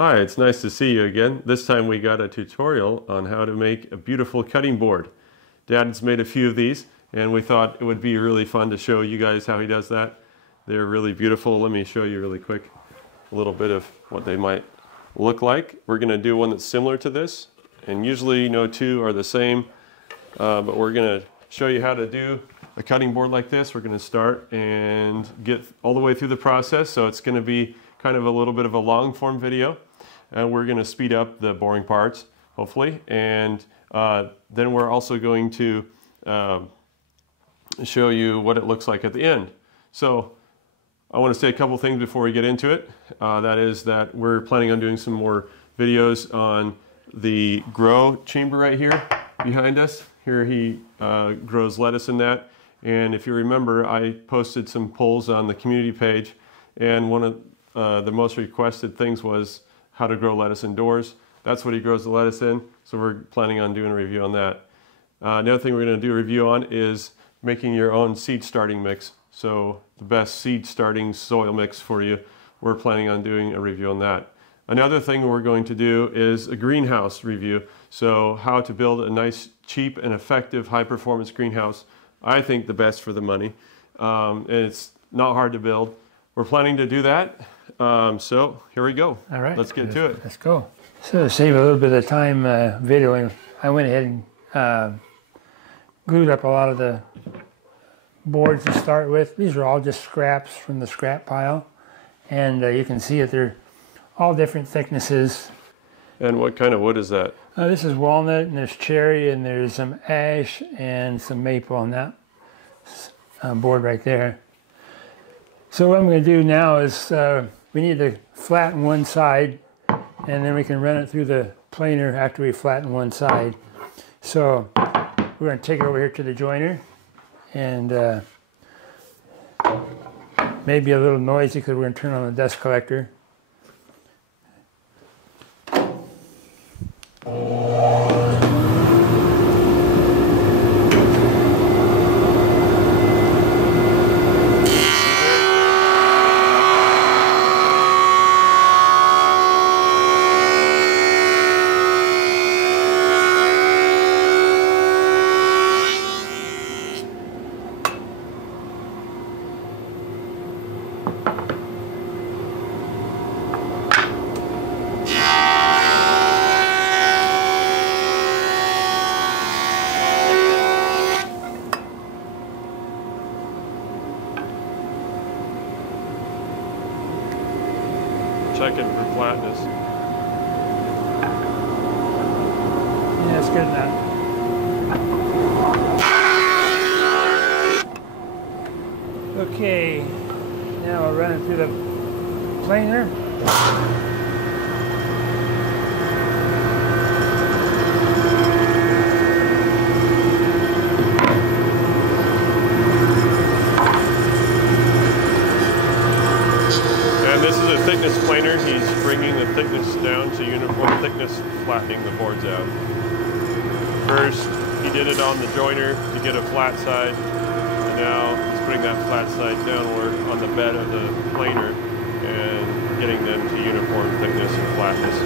Hi, it's nice to see you again. This time we got a tutorial on how to make a beautiful cutting board. Dad's made a few of these and we thought it would be really fun to show you guys how he does that. They're really beautiful. Let me show you really quick a little bit of what they might look like. We're going to do one that's similar to this, and usually no two are the same, but we're going to show you how to do a cutting board like this. We're going to start and get all the way through the process, so it's going to be kind of a little bit of a long form video, and we're going to speed up the boring parts hopefully, and then we're also going to show you what it looks like at the end. So I want to say a couple things before we get into it. That is that we're planning on doing some more videos on the grow chamber right here behind us. Here he grows lettuce in that, and if you remember, I posted some polls on the community page, and one of the most requested things was how to grow lettuce indoors. That's what he grows the lettuce in, so we're planning on doing a review on that. Another thing we're going to do a review on is making your own seed starting mix. So the best seed starting soil mix for you. We're planning on doing a review on that. Another thing we're going to do is a greenhouse review. So how to build a nice, cheap and effective high performance greenhouse. I think the best for the money. And it's not hard to build. We're planning to do that. So here we go. All right. Let's get to it. Let's go. So to save a little bit of time videoing, I went ahead and glued up a lot of the boards to start with. These are all just scraps from the scrap pile, and you can see that they're all different thicknesses. And what kind of wood is that? This is walnut, and there's cherry, and there's some ash and some maple on that board right there. So what I'm going to do now is we need to flatten one side, and then we can run it through the planer after we flatten one side. So we're going to take it over here to the joiner, and maybe a little noisy because we're going to turn on the dust collector. Checking for flatness. Yeah, it's good enough. Okay, now I'll run it through the planer. Thickness planer, he's bringing the thickness down to uniform thickness, flattening the boards out. First, he did it on the joiner to get a flat side, and now he's putting that flat side downward on the bed of the planer and getting them to uniform thickness and flatness.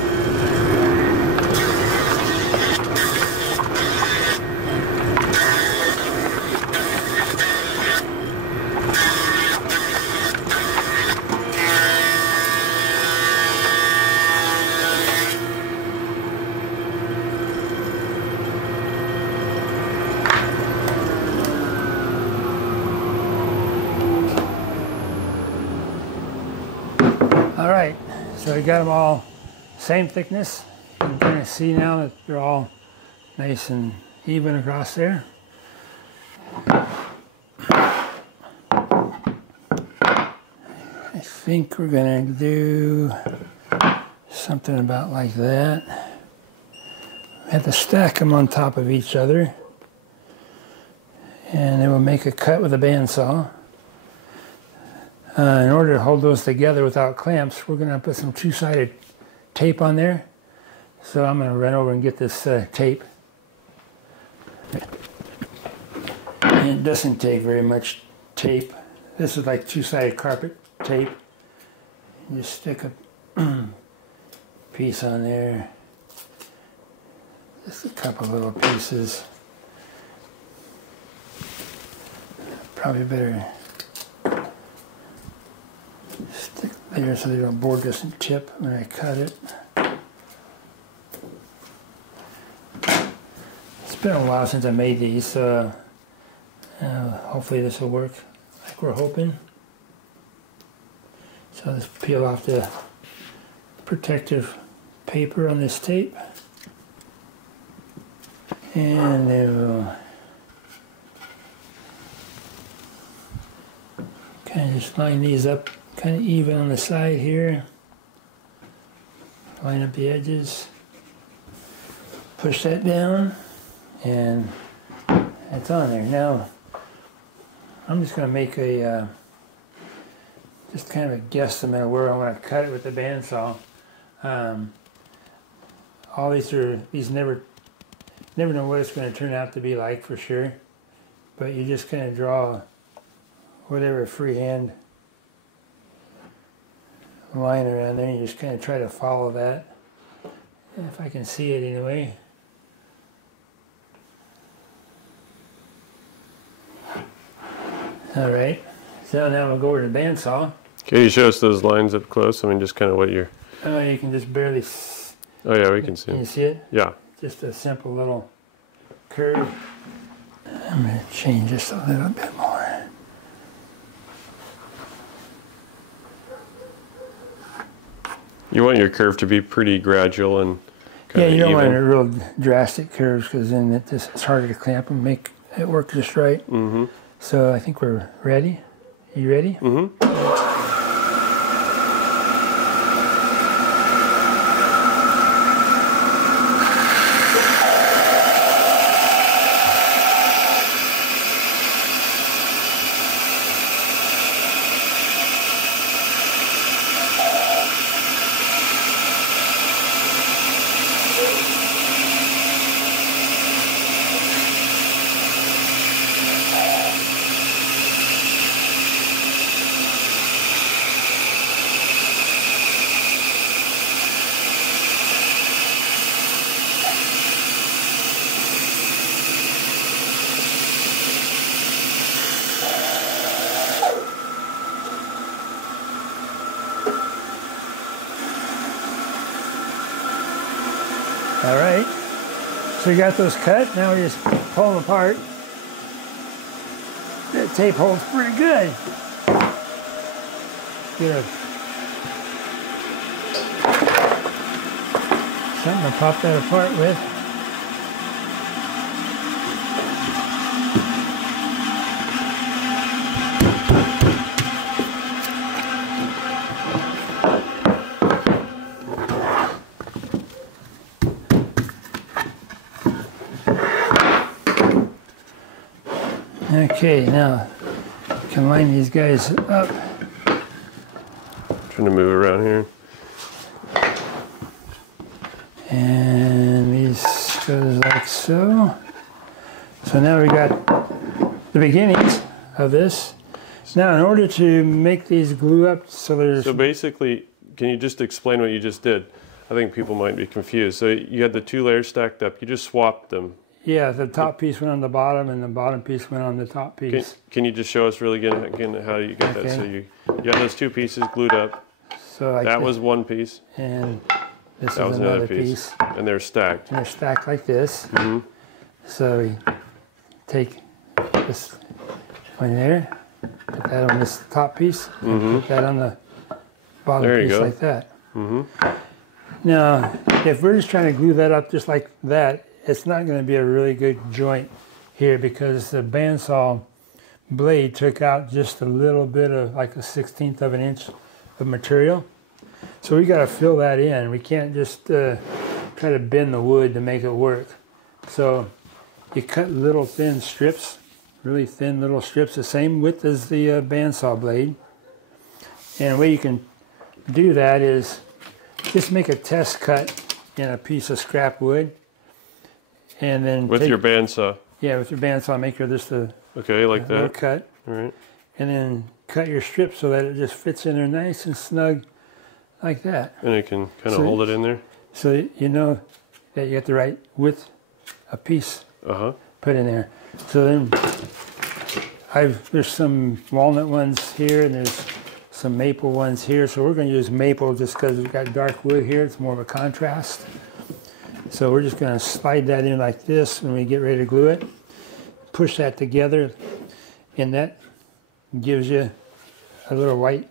All right, so we got them all same thickness. You can kind of see now that they're all nice and even across there. I think we're going to do something about like that. We have to stack them on top of each other, and then we'll make a cut with a bandsaw. In order to hold those together without clamps, we're going to put some two-sided tape on there. So I'm going to run over and get this tape. And it doesn't take very much tape. This is like two-sided carpet tape. You just stick a piece on there. Just a couple little pieces. Probably better stick there so the board doesn't chip when I cut it. It's been a while since I made these, so hopefully this will work like we're hoping. So let's peel off the protective paper on this tape. And then we'll kind of just line these up kind of even on the side here. Line up the edges. Push that down. And that's on there. Now, I'm just going to make a, just kind of a guesstimate of where I want to cut it with the bandsaw. All these never know what it's going to turn out to be like for sure. But you just kind of draw whatever freehand line around there and you just kind of try to follow that. If I can see it anyway. Alright, so now we'll go over to the bandsaw. Can you show us those lines up close? I mean, just kind of what you're... You can just barely... Oh yeah, we can see. Can you see it? Yeah. Just a simple little curve. I'm going to change this a little bit more. You want your curve to be pretty gradual and kind of you don't even. want a real drastic curves because then it's harder to clamp and make it work just right. Mm-hmm. So I think we're ready. You ready? Mm-hmm. All right, so you got those cut. Now we just pull them apart. That tape holds pretty good. Good. Something to pop that apart with. Okay, now you can line these guys up. Trying to move around here. And these goes like so. So now we got the beginnings of this. Now in order to make these glue up so there's... So basically, can you just explain what you just did? I think people might be confused. So you had the two layers stacked up. You just swapped them. Yeah, the top piece went on the bottom and the bottom piece went on the top piece. Can you just show us really again how you get that? So you have those two pieces glued up. So that was one piece. And this that is was another piece. And they're stacked. And they're stacked like this. Mm-hmm. So we take this one there, put that on this top piece, and put that on the bottom piece like that. Mm-hmm. Now, if we're just trying to glue that up just like that, it's not going to be a really good joint here because the bandsaw blade took out just a little bit of like a 1/16 of an inch of material. So we got to fill that in. We can't just try to bend the wood to make it work. So you cut little thin strips, really thin little strips, the same width as the bandsaw blade. And the way you can do that is just make a test cut in a piece of scrap wood. And then with your bandsaw. Yeah, with your bandsaw, make her just a like that. Cut. All right. And then cut your strip so that it just fits in there nice and snug like that. And it can kind of hold it in there? So you know that you get the right width, a piece put in there. So then there's some walnut ones here and there's some maple ones here. So we're going to use maple just because we've got dark wood here. It's more of a contrast. So we're just going to slide that in like this when we get ready to glue it. Push that together, and that gives you a little white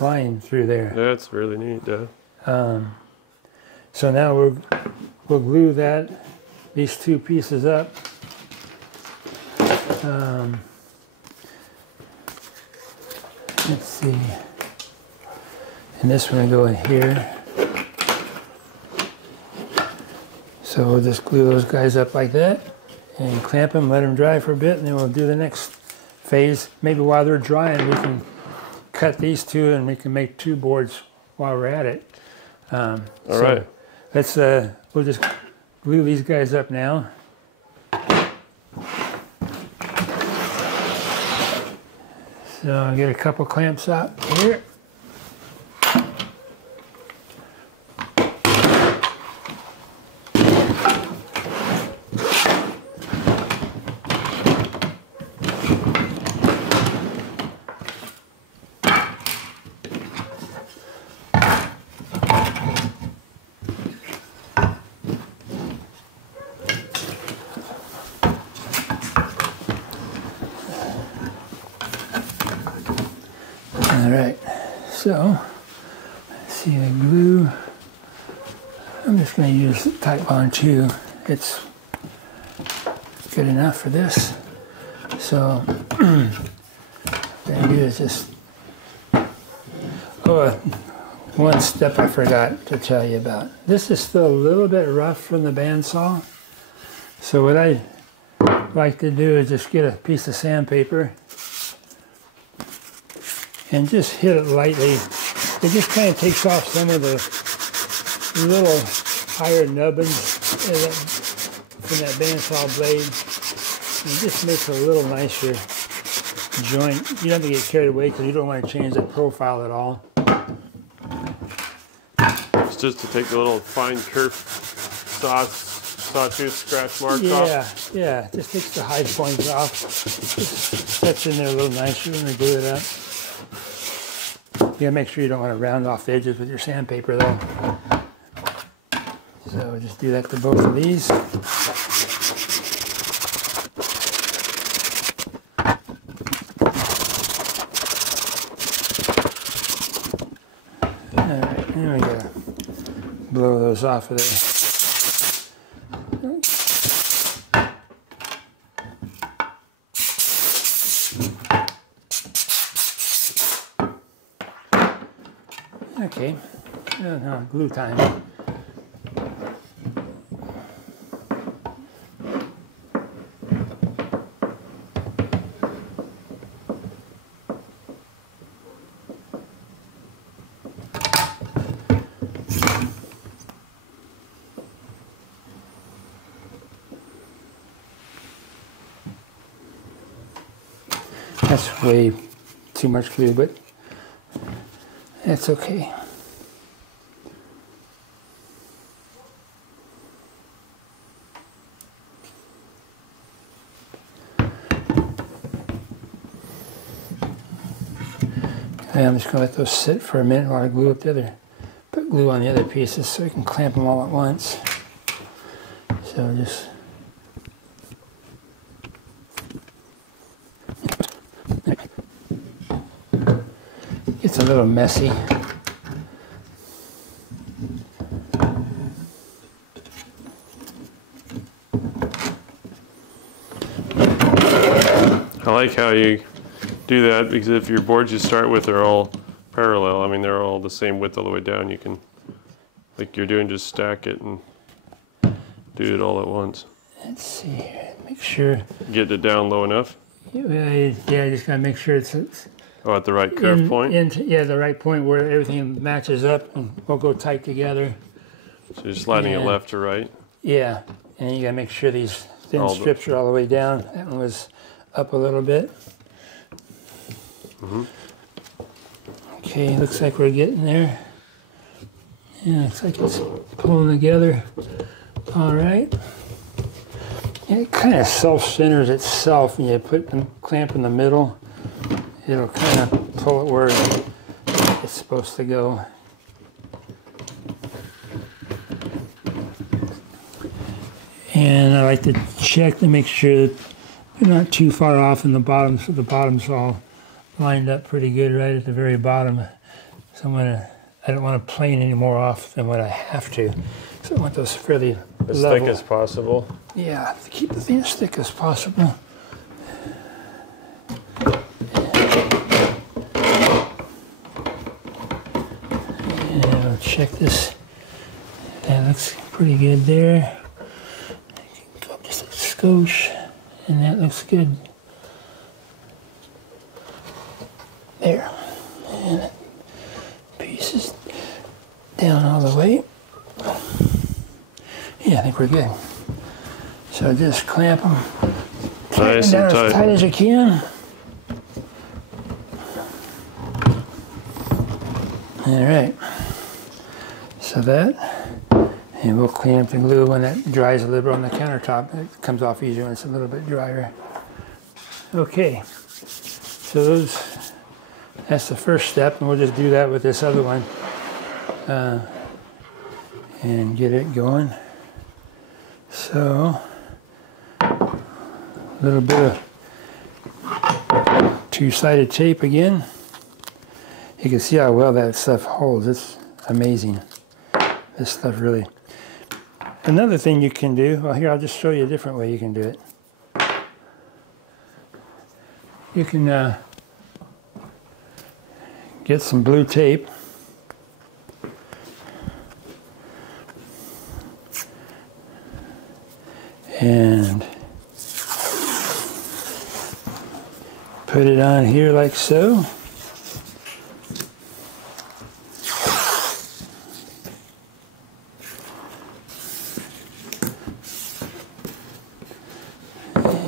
line through there. That's really neat, yeah. So now we'll glue these two pieces up. Let's see. And this one will go in here. So we'll just glue those guys up like that and clamp them, let them dry for a bit, and then we'll do the next phase. Maybe while they're drying, we can cut these two and we can make two boards while we're at it. All right. Let's, we'll just glue these guys up now. So I'll get a couple clamps out here. Alright, so let's see the glue. I'm just going to use Type Bond 2. It's good enough for this. So what I'm going to do is just, one step I forgot to tell you about. This is still a little bit rough from the bandsaw. So what I like to do is just get a piece of sandpaper and just hit it lightly. It just kind of takes off some of the little higher nubbins from that bandsaw blade. And it just makes a little nicer joint. You don't have to get carried away because you don't want to change the profile at all. It's just to take the little fine curved sawtooth scratch marks off? Yeah, it just takes the high points off. Just sets in there a little nicer when we glue it up. You gotta make sure you don't want to round off the edges with your sandpaper though. So just do that to both of these. Alright, there we go. Blow those off of there. Okay, no, glue time. That's way too much glue, but that's okay. Okay, I'm just going to let those sit for a minute while I glue up put glue on the other pieces so we can clamp them all at once. So just it's a little messy. I like how you do that because if your boards you start with are all parallel, I mean they're all the same width all the way down, you can, like you're doing, just stack it and do it all at once. Let's see here, make sure. Get it down low enough? Yeah, just gotta make sure it's at the right curve point? Yeah, the right point where everything matches up and will go tight together. So you're sliding it left to right? Yeah, and you gotta make sure these thin strips are all the way down. That one was up a little bit. Okay, looks like we're getting there. Yeah, looks like it's pulling together. All right. And it kind of self-centers itself when you put the clamp in the middle. It'll kind of pull it where it's supposed to go. And I like to check to make sure that they're not too far off in the bottom, so the bottom's all lined up pretty good right at the very bottom. So I don't want to plane any more off than what I have to. So I want those fairly as level. thick as possible. Yeah, keep the thing as thick as possible. And I'll check this. That looks pretty good there. Go up just a skosh, and that looks good. There. And that piece is down all the way. Yeah, I think we're good. So just clamp them. Nice Tighten and down as tight as you can. All right. So that, and we'll clean up the glue when that dries a little bit on the countertop. It comes off easier when it's a little bit drier. Okay. So that's the first step, and we'll just do that with this other one and get it going. So a little bit of two-sided tape again. You can see how well that stuff holds. It's amazing. This stuff really. Another thing you can do, well here I'll just show you a different way you can do it. You can get some blue tape and put it on here like so.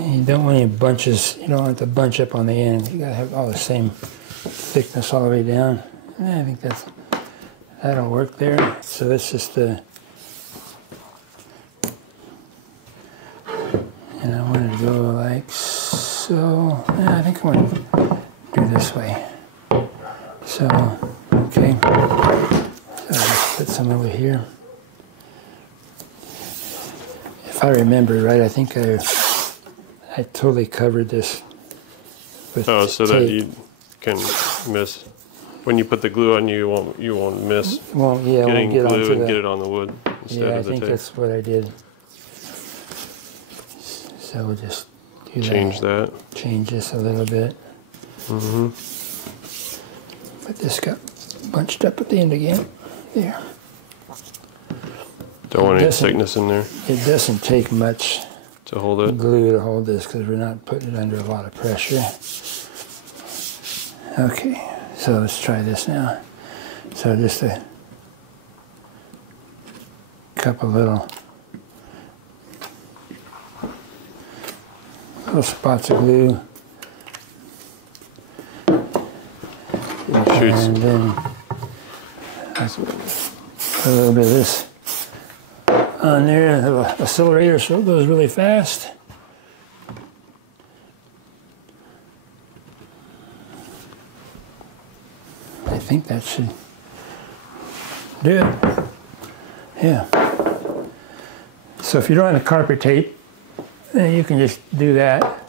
You don't want any bunches, you don't want to bunch up on the end. You gotta have all the same thickness all the way down. I think that'll work there. So that's just and I want it to go like so. I think I want to do this way. So, okay. So let's put some over here. If I remember right, I think I totally covered this with so tape. That you can miss when you put the glue on. You won't miss. Well, yeah, getting get glue and get it on the wood instead yeah, of the tape. I think that's what I did. So we'll just do Change that. Change this a little bit. Mm-hmm. But this got bunched up at the end again. There. Don't want any thickness in there. It doesn't take much to hold it. Glue to hold this because we're not putting it under a lot of pressure. Okay, so let's try this now. So just a couple little spots of glue. Shoots. And then let's put a little bit of this on there, the accelerator so it goes really fast. I think that should do it. Yeah. So if you don't have the carpet tape, then you can just do that.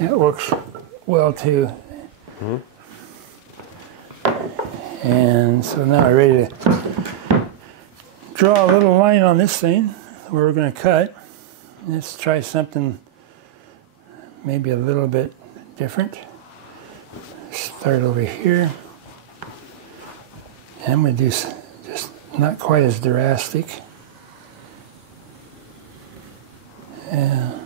It works well too. Mm-hmm. And so now we're ready to draw a little line on this thing where we're going to cut. Let's try something maybe a little bit different. Start over here. And I'm going to do just not quite as drastic. Yeah.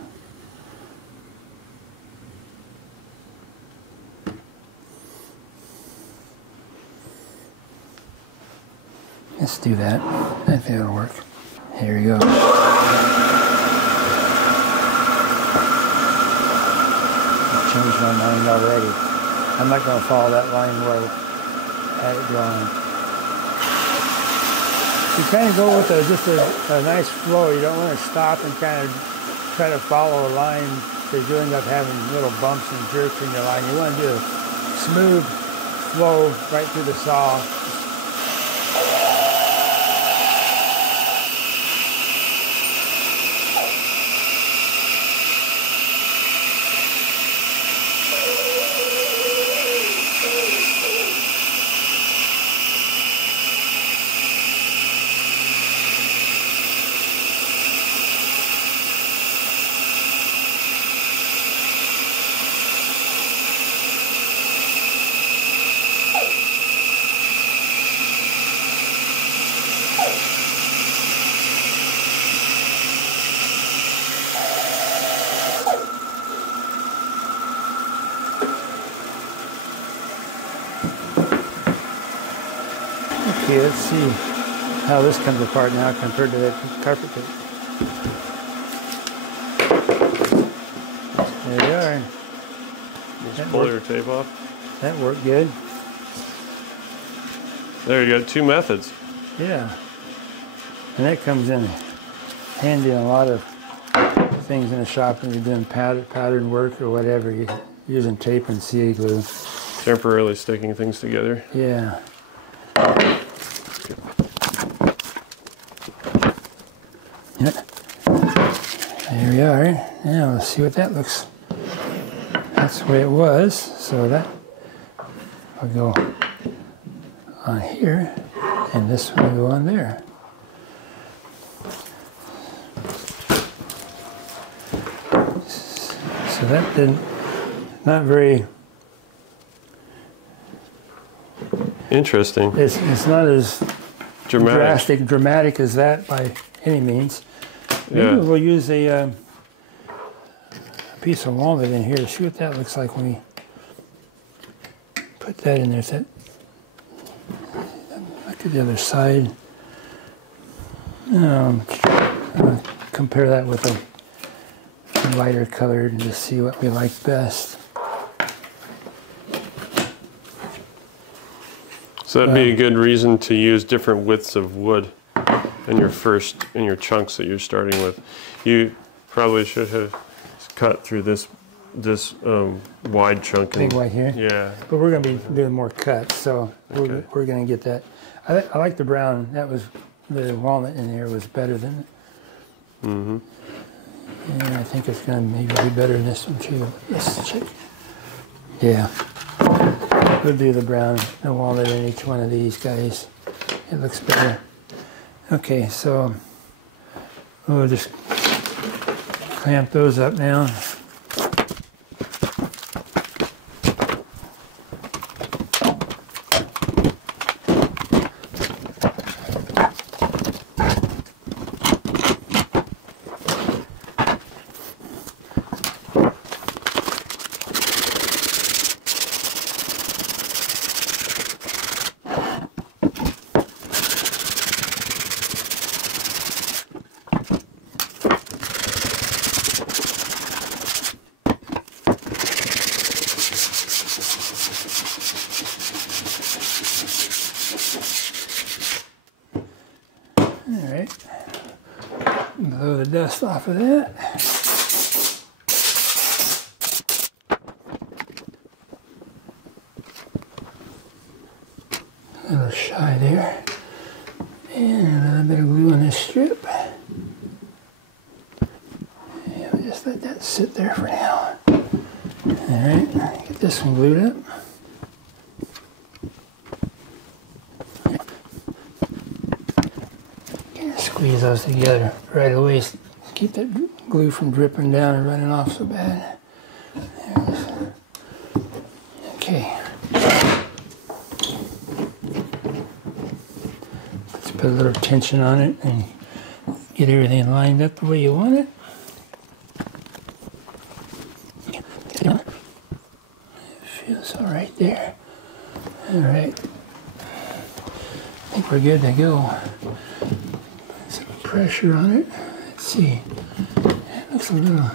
Let's do that. I think it'll work. Here we go. I changed my mind already. I'm not going to follow that line row. had it going. You kind of go with just a nice flow. You don't want to stop and kind of try to follow a line because you end up having little bumps and jerks in your line. You want to do a smooth flow right through the saw. Okay, let's see how this comes apart now compared to that carpet tape. There we are. Just pull your tape off. That worked good. There you go, 2 methods. Yeah. And that comes in handy in a lot of things in the shop when you're doing pattern work or whatever. You're using tape and CA glue. Temporarily sticking things together. Yeah. There we are. Now let's see what that looks. That's the way it was. So that will go on here, and this one will go on there. So that didn't, not very interesting. It's not as dramatic as that by any means. Maybe we'll use a piece of walnut in here to see what that looks like when we put that in there. Look at the other side. I'll compare that with a lighter colored and just see what we like best. So that'd be a good reason to use different widths of wood in your chunks that you're starting with. You probably should have cut through this wide chunk. Big white here? Yeah. But we're going to be doing more cuts, so we're going to get that. I like the brown. That was, the walnut in there was better than it. Mm-hmm. And I think it's going to maybe be better than this one too. Let's check. Yeah. We'll do the brown and walnut in each one of these guys. It looks better. Okay, so we'll just clamp those up now. Alright, blow the dust off of that. A little shy there. And a little bit of glue on this strip. And we'll just let that sit there for now. Alright, get this one glued up. Squeeze those together right away. Keep that glue from dripping down and running off so bad. Okay. Let's put a little tension on it and get everything lined up the way you want it. It feels all right there. All right. I think we're good to go. Pressure on it. Let's see. It looks a little,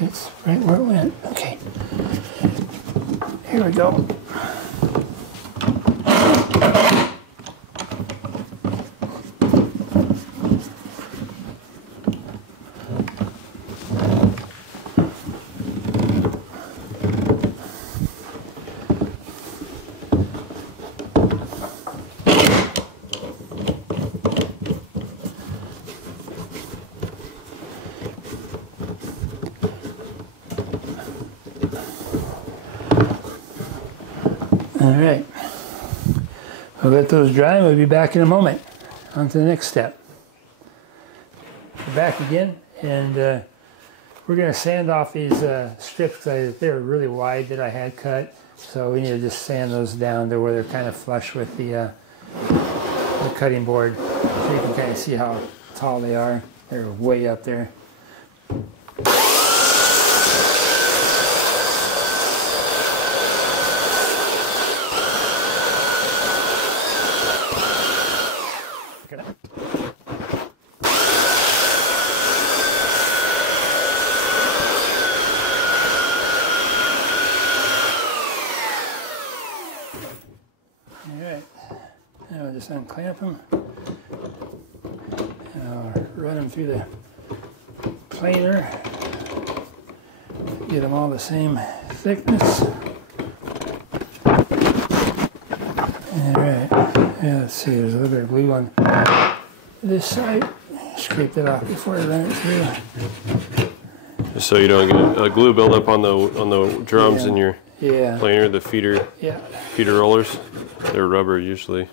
that's right where it went. Okay. Here we go. All right, we'll let those dry and we'll be back in a moment. On to the next step. We're back again, and we're going to sand off these strips. They're really wide that I had cut, so we need to just sand those down to where they're kind of flush with the cutting board, so you can kind of see how tall they are. They're way up there. Now just unclamp them, and I'll run them through the planer, get them all the same thickness. Alright, yeah, let's see, there's a little bit of glue on this side. Scrape that off before I run it through. Just so you don't get a glue buildup on the drums in your planer, the feeder rollers. They're rubber usually.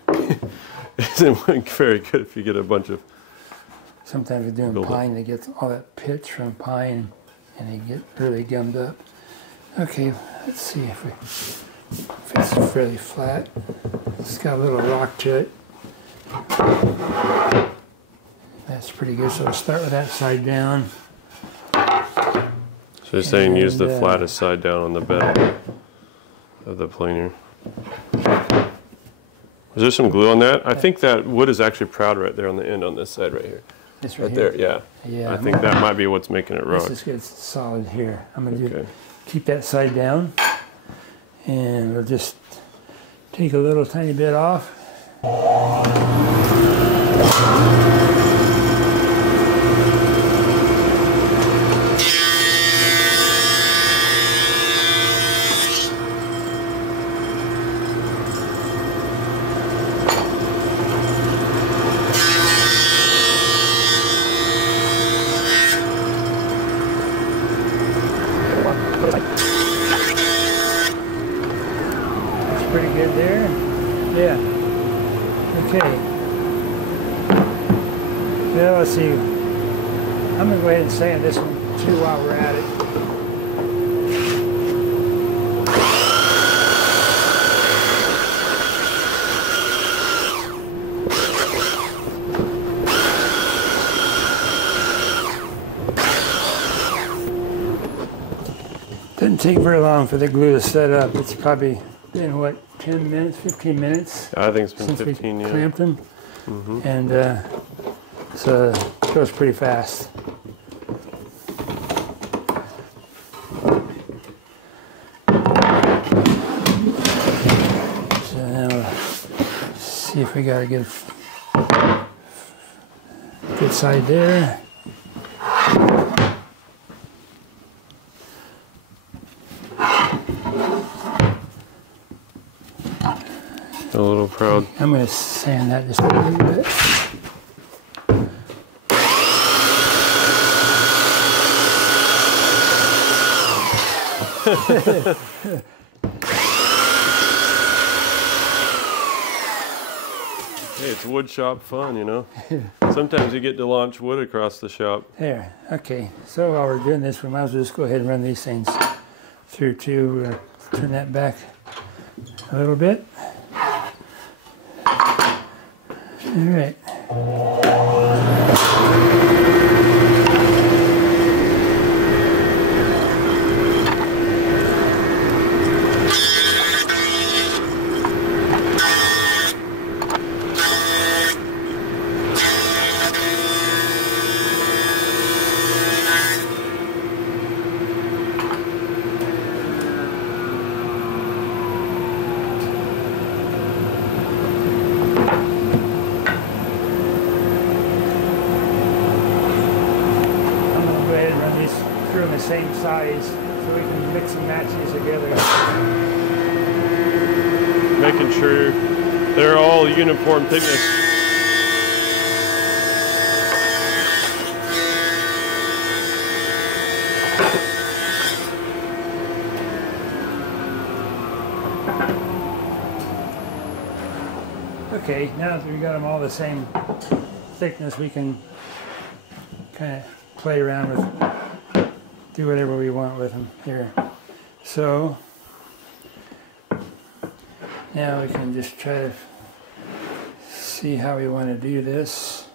Isn't very good if you get a bunch of. Sometimes we're doing pine, they get all that pitch from pine and they get really gummed up. Okay, let's see if it's fairly flat. It's got a little rock to it. That's pretty good, so we'll start with that side down. So you're saying use the flattest side down on the bed of the planer. Is there some glue on that? I think that wood is actually proud right there on the end on this side right here. This right here? There, yeah. I think that might be what's making it rough. This is good, solid here. I'm going to keep that side down, and we'll just take a little tiny bit off. Pretty good there. Yeah. Okay. Now let's see. I'm going to go ahead and sand this one too while we're at it. Doesn't take very long for the glue to set up. It's probably been what, 10 minutes, 15 minutes? I think it's been since 15, we clamped them. And so it goes pretty fast. So now we'll see if we got a good side there. A little proud. I'm going to sand that just a little bit. Hey, it's wood shop fun, you know. Sometimes you get to launch wood across the shop. There, okay. So while we're doing this, we might as well just go ahead and run these things through too. Turn that back a little bit. All right. size so we can mix and match these together. Making sure they're all uniform thickness. Okay, now that we got them all the same thickness, we can kind of play around with, do whatever we want with them here. So now we can just try to see how we want to do this.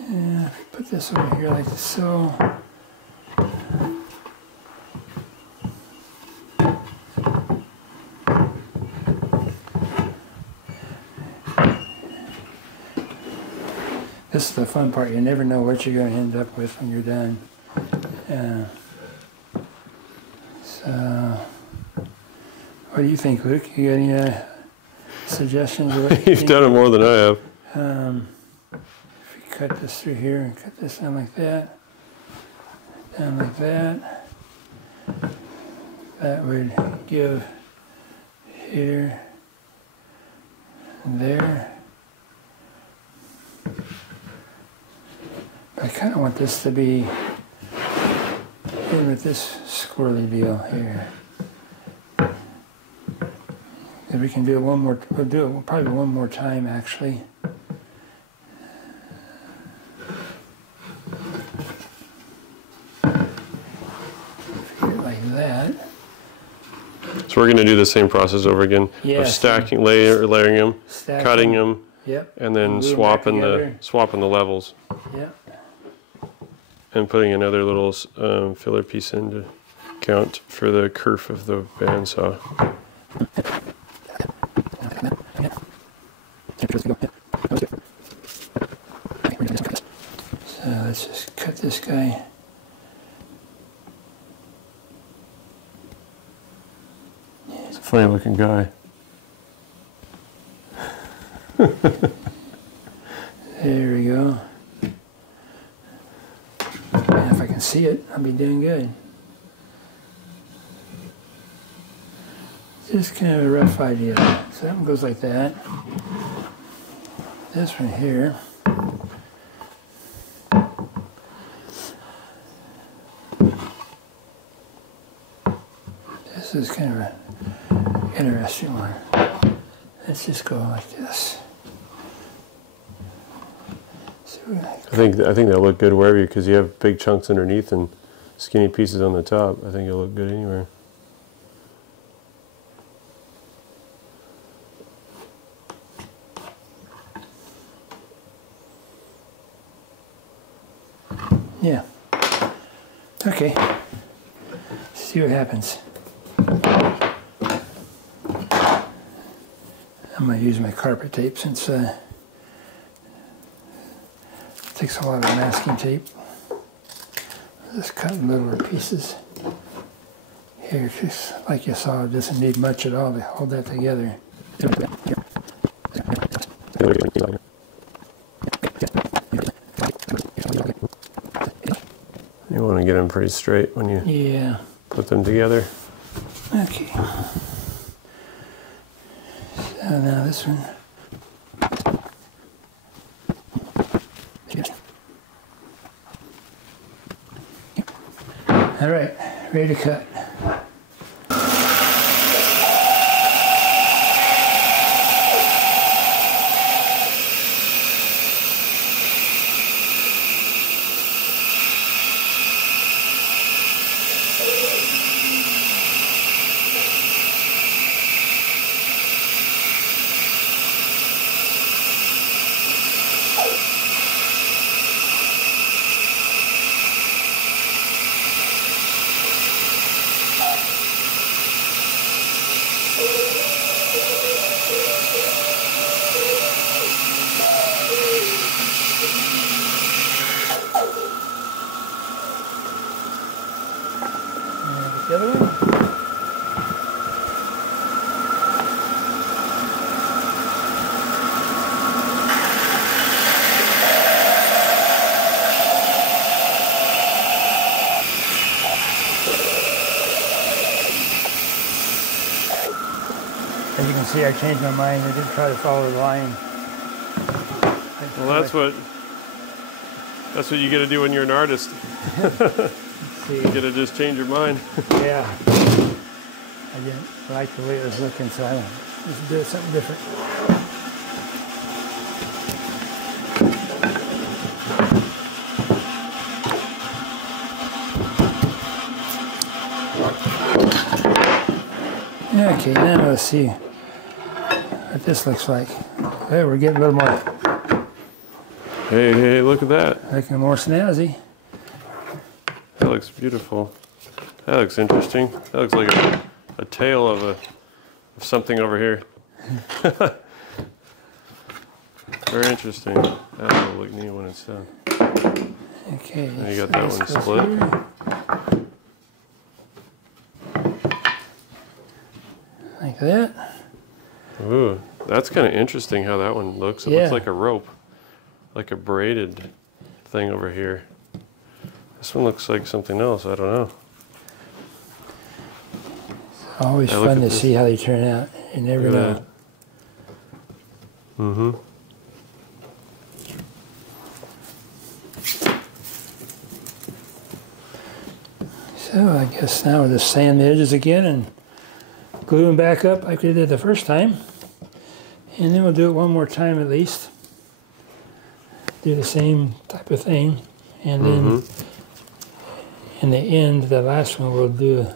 And put this over here like so. This is the fun part. You never know what you're going to end up with when you're done. So, what do you think, Luke? You got any suggestions? Of what You've done it more than I have. If you cut this through here and cut this down like that, that would give here and there. I kind of want this to be in with this squirrely deal here. If we can do it one more, we'll do it probably one more time actually. Like that. So we're going to do the same process over again Yeah, of stacking, layering them, cutting them, yep, and then glue 'em swapping back the levels, Yep. and putting another little filler piece in to count for the kerf of the bandsaw. So let's just cut this guy. It's a funny looking guy. There we go. And if I can see it, I'll be doing good. Just kind of a rough idea. So that one goes like that. This one here. This is kind of an interesting one. Let's just go like this. I think they'll look good wherever, because you have big chunks underneath and skinny pieces on the top. I think it'll look good anywhere. Yeah. Okay. See what happens. I'm going to use my carpet tape since it takes a lot of masking tape. Just cut in littler pieces. Here, just like you saw, it doesn't need much at all to hold that together. You want to get them pretty straight when you put them together. Okay. So now this one. All right, ready to cut. see, I changed my mind. I didn't try to follow the line. Well, that's what you got to do when you're an artist. You got to just change your mind. Yeah. I didn't like the way it was looking, so I just did something different. Okay, now let's see what this looks like. Hey, we're getting a little more. Hey, look at that. Looking more snazzy. That looks beautiful. That looks interesting. That looks like a tail of something over here. Very interesting. That'll look neat when it's done. Okay. And you got that one split. Here. Like that. Ooh, that's kind of interesting how that one looks. It looks like a rope, like a braided thing over here. This one looks like something else. I don't know. It's always fun to see how they turn out. You never know. Mm-hmm. So I guess now we'll just sand the edges again and glue them back up like we did the first time. And then we'll do it one more time at least. Do the same type of thing. And then in the end, the last one we'll do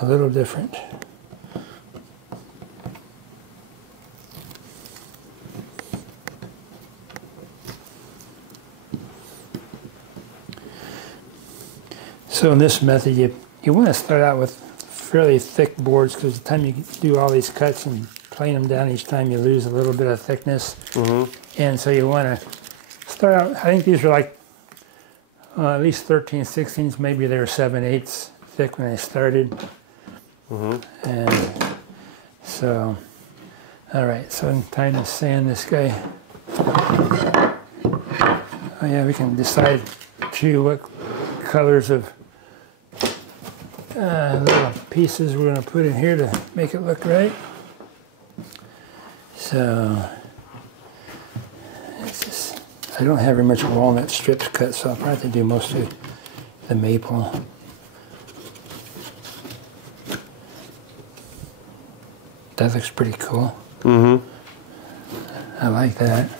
a little different. So in this method, you want to start out with fairly thick boards, because the time you do all these cuts and plane them down each time, you lose a little bit of thickness. And so you want to start out, I think these are like at least 13/16, maybe they were 7/8 thick when they started. And so, all right, so time to sand this guy. Oh yeah, we can decide too what colors of little pieces we're going to put in here to make it look right. So it's just, I don't have very much walnut strips cut, so I'll probably have to do most of the maple. That looks pretty cool. I like that.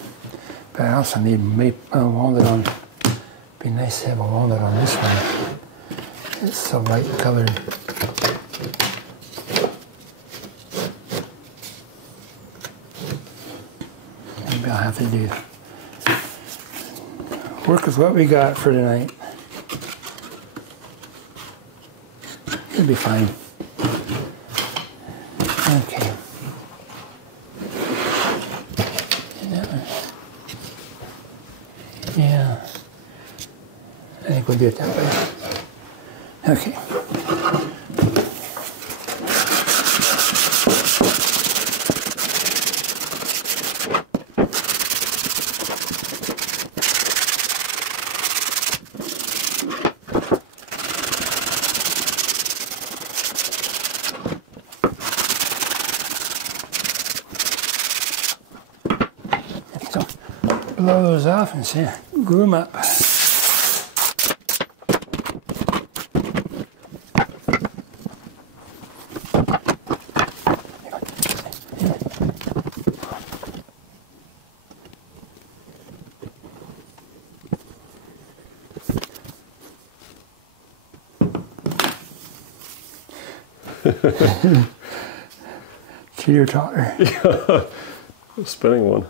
But I also need walnut on. Be nice to have a walnut on this one. It's so light colored. Maybe I'll have to work with what we got for tonight. It'll be fine. Okay. Yeah. I think we'll do it that way. Okay. So blow those off and glue them up. Teeter totter. Yeah, spinning one.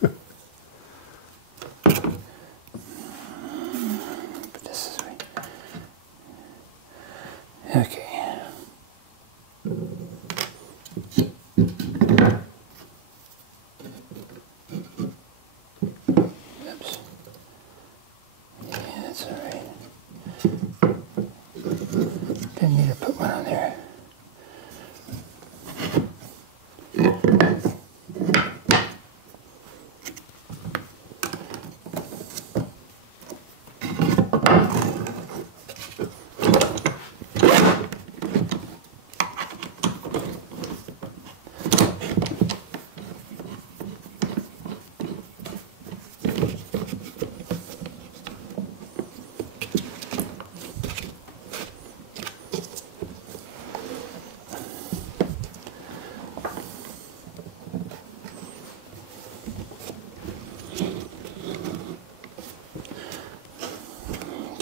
But this is right. Okay. Oops. Yeah, that's all right. Didn't need to put one on there.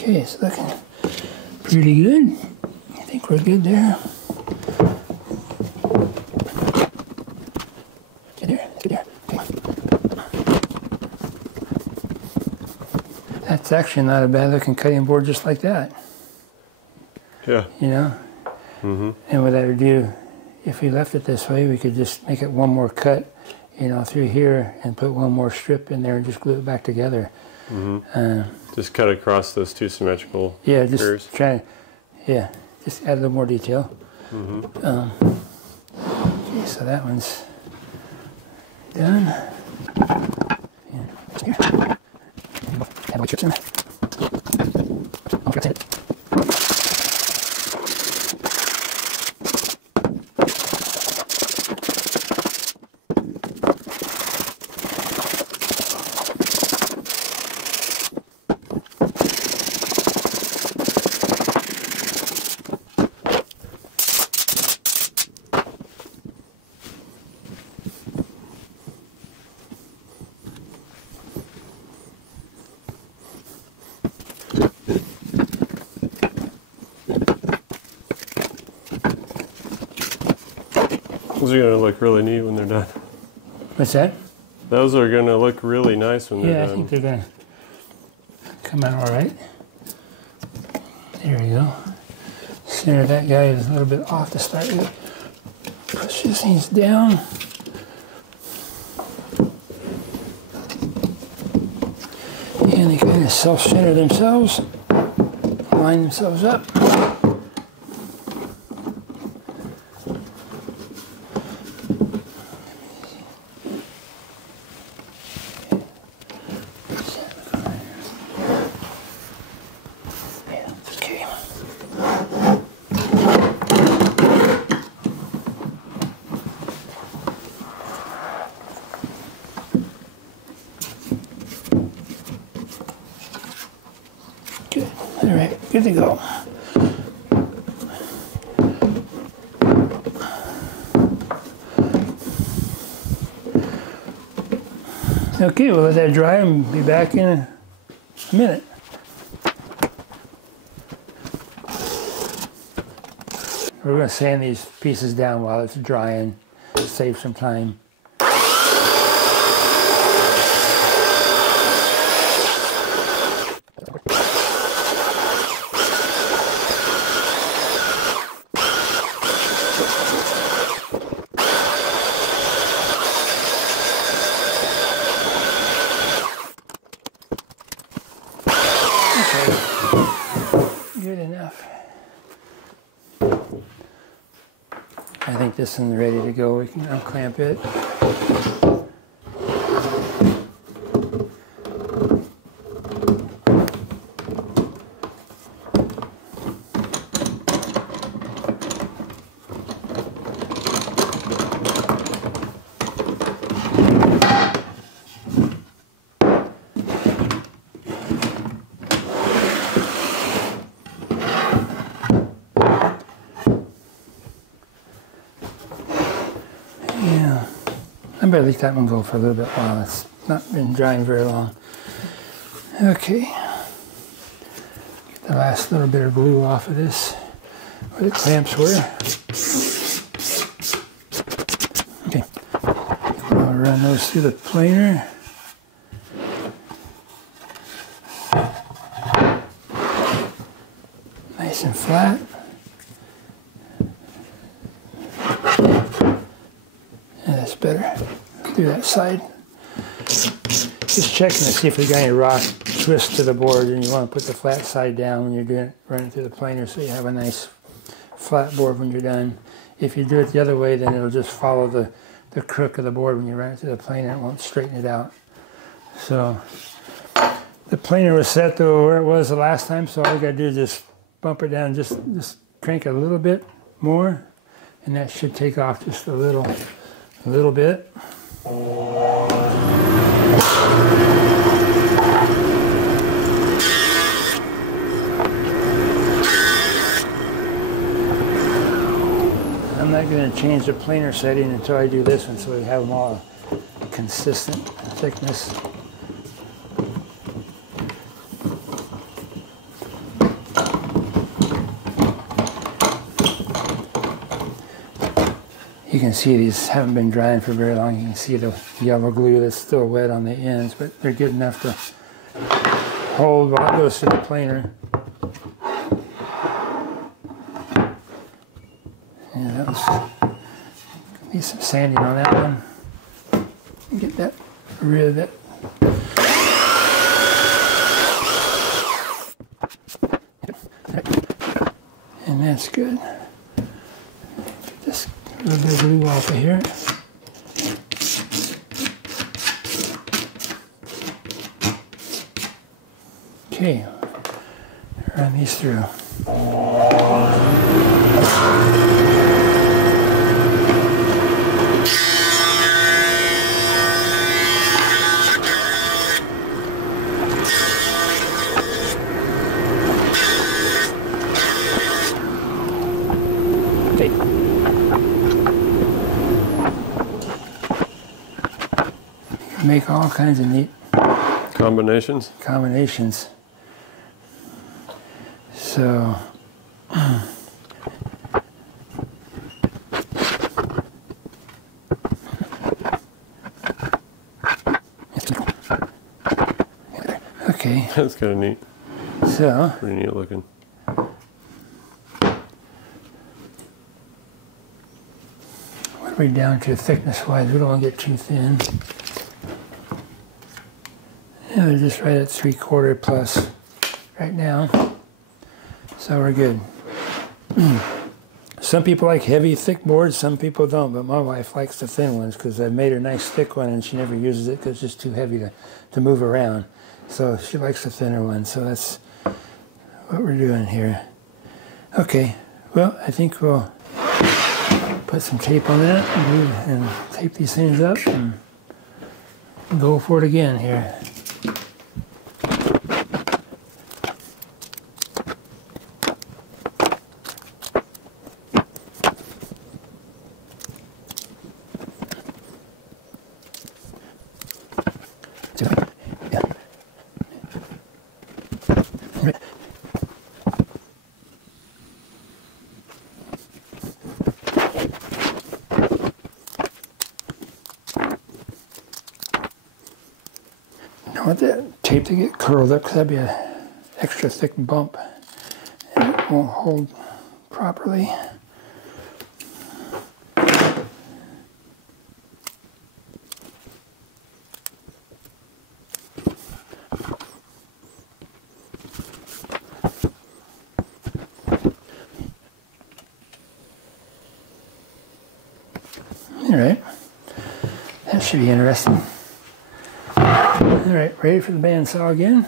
Okay, it's looking pretty good. I think we're good there. Good there, good there. Okay. That's actually not a bad looking cutting board just like that. Yeah. You know? Mm-hmm. And what I would do, if we left it this way, we could just make it one more cut, you know, through here and put one more strip in there and just glue it back together. Mm-hmm. Just cut across those two symmetrical just curves. Just add a little more detail. Mm-hmm. Okay, so that one's done. Here. Add my chips in. Oh, that's it. Those are going to look really neat when they're done. What's that? Those are going to look really nice when they're done. Yeah, I think they're going to come out all right. There we go. Center of that guy is a little bit off to start with. Push these things down. And they kind of self-center themselves, line themselves up. Good. All right, good to go. Okay, we'll let that dry and be back in a minute. We're going to sand these pieces down while it's drying to save some time. Good enough. I think this one's ready to go. We can unclamp it. I better let that one go for a little bit while it's not been drying very long. Okay. Get the last little bit of glue off of this where the clamps were. Okay. I'll run those through the planer. Nice and flat. That's better. Do that side. Just checking to see if we got any rock twist to the board, and you want to put the flat side down when you're doing it, running through the planer, so you have a nice flat board when you're done. If you do it the other way, then it'll just follow the crook of the board when you run it through the planer. It won't straighten it out. So the planer was set to where it was the last time, so all you got to do is just bump it down, just crank it a little bit more, and that should take off just a little bit. I'm not going to change the planer setting until I do this one, so we have them all consistent thickness. You can see these haven't been drying for very long. You can see the yellow glue that's still wet on the ends, but they're good enough to hold while it goes to the planer. And that was, need some sanding on that one. Get that rid of it. And that's good. Get this little bit of glue off of here. Okay, run these through. Make all kinds of neat combinations. So okay. That's kind of neat. So pretty neat looking. What are we down to thickness wise? We don't want to get too thin. Yeah, they're just right at 3/4 plus right now. So we're good. Some people like heavy, thick boards, some people don't, but my wife likes the thin ones because I made her a nice thick one and she never uses it because it's just too heavy to move around. So she likes the thinner one, so that's what we're doing here. Okay, well, I think we'll put some tape on that and tape these things up and go for it again here. I want that tape to get curled up because that'd be an extra thick bump and it won't hold properly. All right, that should be interesting. All right, ready for the bandsaw again?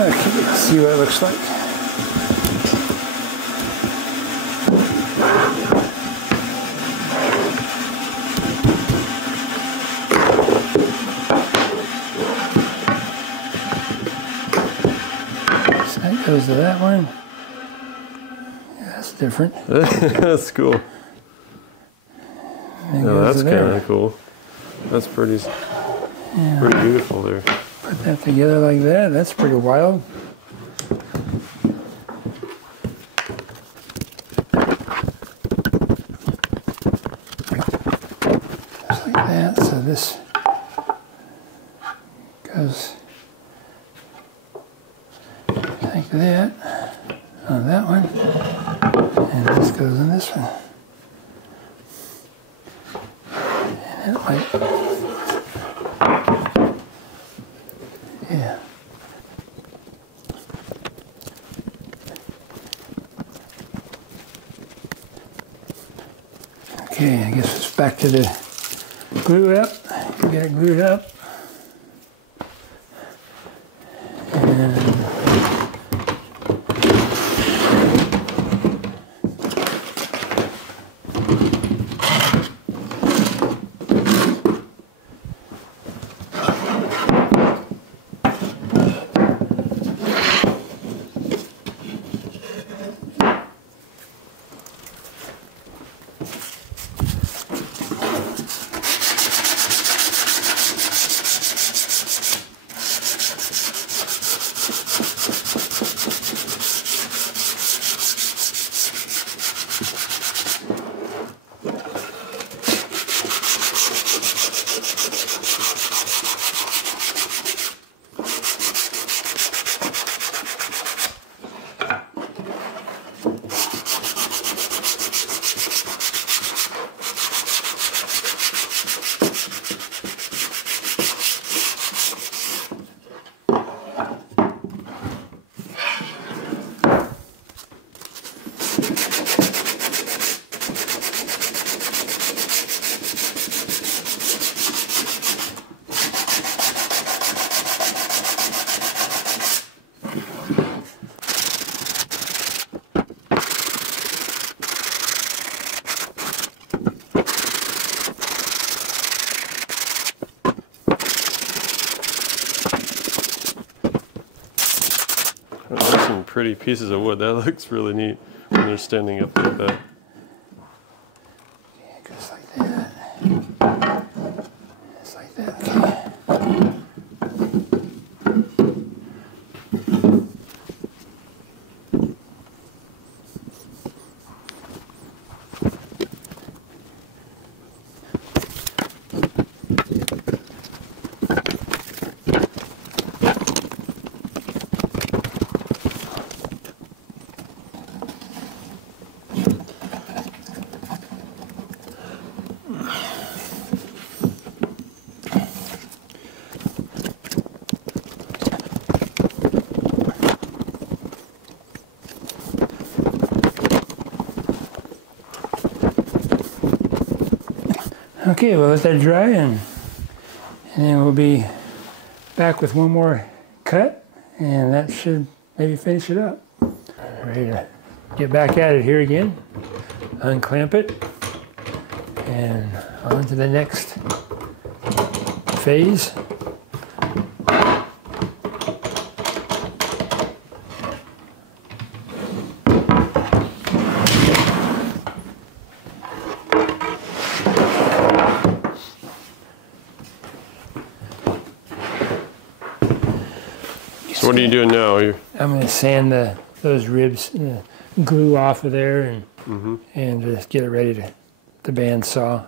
Okay, let's see what it looks like. So that goes to that one. Yeah, that's different. That's cool. No, that's kind of cool. That's pretty beautiful there. Put that together like that, that's pretty wild. Just like that, so this goes like that. on that one. And this goes in this one. And that might, yeah. Okay, I guess it's back to the glue up. Get it glued up. And There's some pretty pieces of wood. That looks really neat when they're standing up like that. yeah, just like that. Just like that. Okay. Okay, we'll let that dry and then we'll be back with one more cut and that should maybe finish it up. Ready to get back at it here again, unclamp it, and on to the next phase. So what are you doing now? I'm going to sand those ribs, glue off of there, and just get it ready to band saw.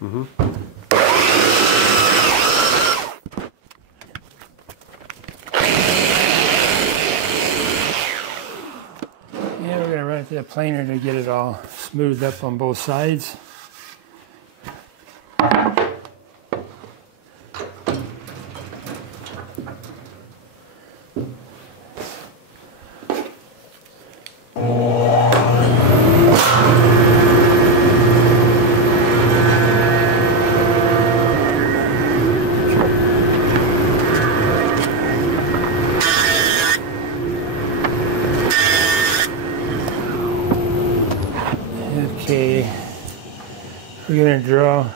Yeah, we're going to run it to the planer to get it all smoothed up on both sides. Okay, we're going to draw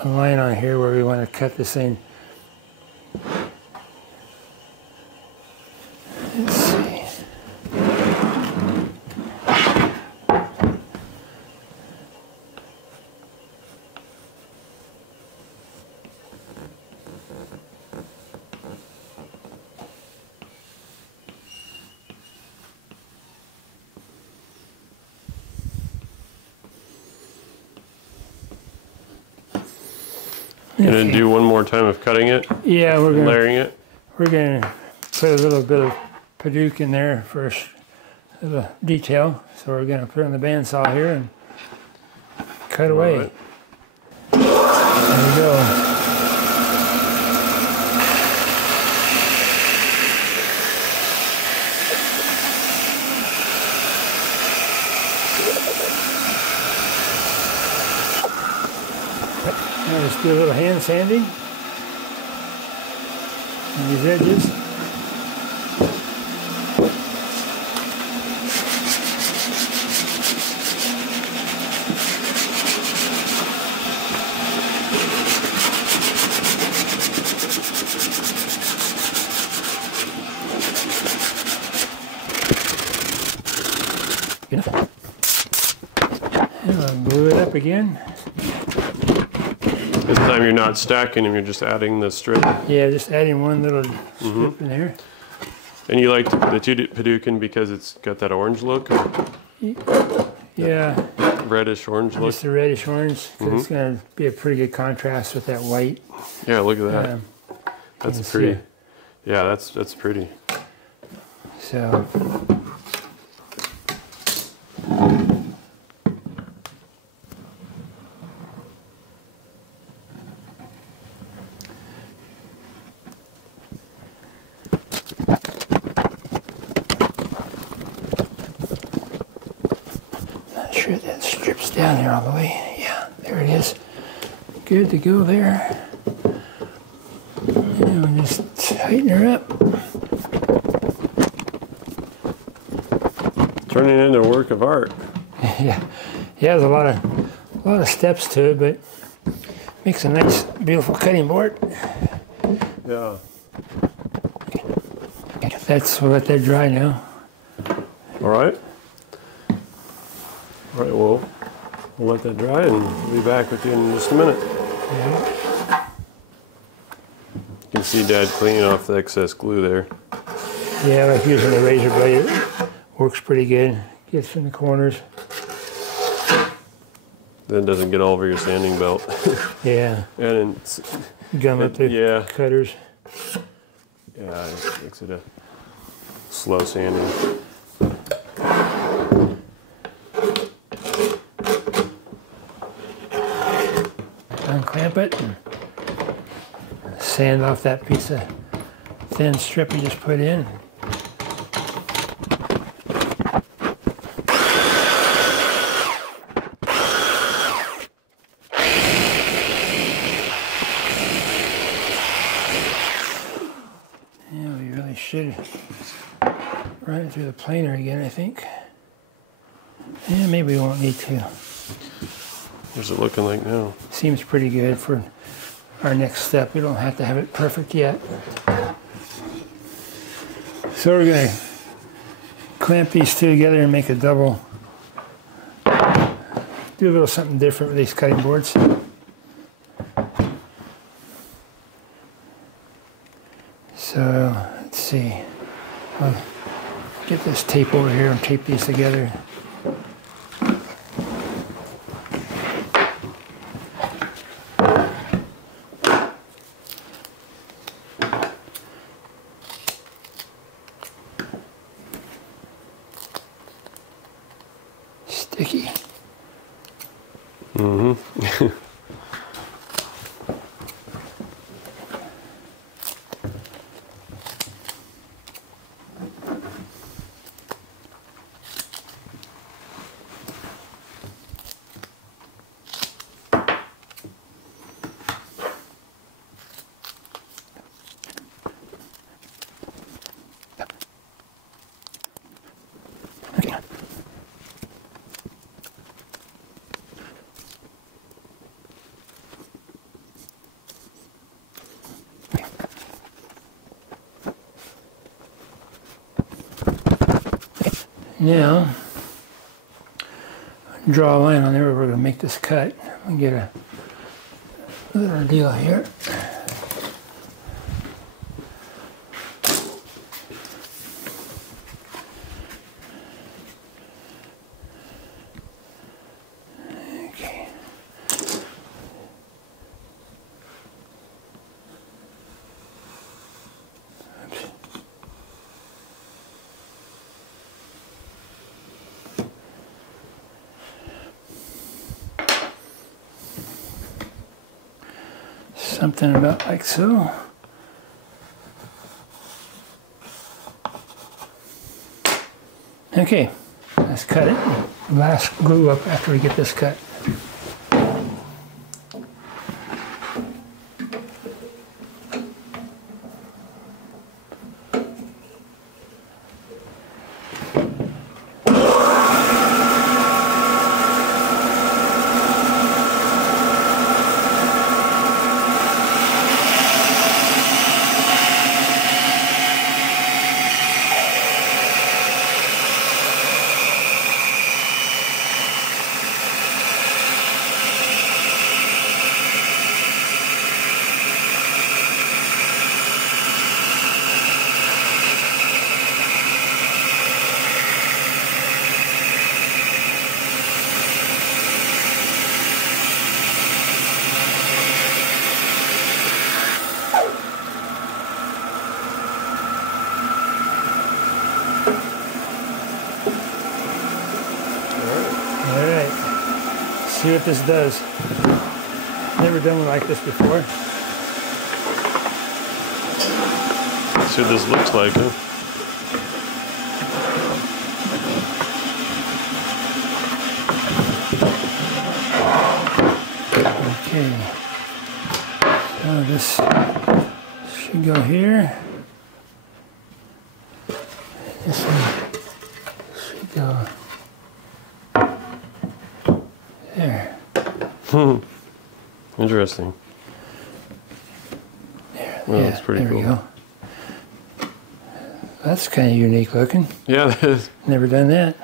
a line on here where we want to cut this in. Let's see. Gonna do one more time of cutting it? Yeah, we're gonna layering it? We're gonna put a little bit of Paduke in there first. little detail. So we're going to put it on the bandsaw here and cut away. Right. There we go. Now just do a little hand sanding on these edges. And I'll glue it up again. This time you're not stacking them, you're just adding the strip. Yeah, just adding one little strip in there. And you like the Paducah because it's got that orange look? Yeah. Reddish orange look? Just the reddish orange. It's going to be a pretty good contrast with that white. Yeah, look at that. That's pretty. Yeah, that's pretty. So. Not sure that strips down there all the way. Yeah, there it is. Good to go there. And we'll just tighten her up. Turning into a work of art. Yeah, there's a lot of steps to it, but makes a nice, beautiful cutting board. Yeah. We'll let that dry now. All right. All right, well, we'll let that dry and we'll be back with you in just a minute. Yeah. You can see Dad cleaning off the excess glue there. Yeah, I like using the razor blade. It works pretty good. Gets in the corners. Then it doesn't get all over your sanding belt. Yeah. And it's, Gum up the cutters. Yeah, it makes it a slow sanding. Unclamp it and sand off that piece of thin strip you just put in. Yeah, we really should run it through the planer again, I think. Yeah, maybe we won't need to. What's it looking like now? Seems pretty good for our next step. We don't have to have it perfect yet. So we're going to clamp these two together and make a double. Do a little something different with these cutting boards. So let's see. I'll get this tape over here and tape these together. Sticky. Mm-hmm. Okay. Now, draw a line on there where we're going to make this cut and get a little deal here. Okay. Oops. something about like so. Okay, let's cut it. Last glue up after we get this cut. See what this does. Never done one like this before. See what this looks like, huh? Okay. So this should go here. This one should go there. Interesting. There, Well, yeah, that's pretty there cool. we go. That's kind of unique looking. Yeah, that is. Never done that.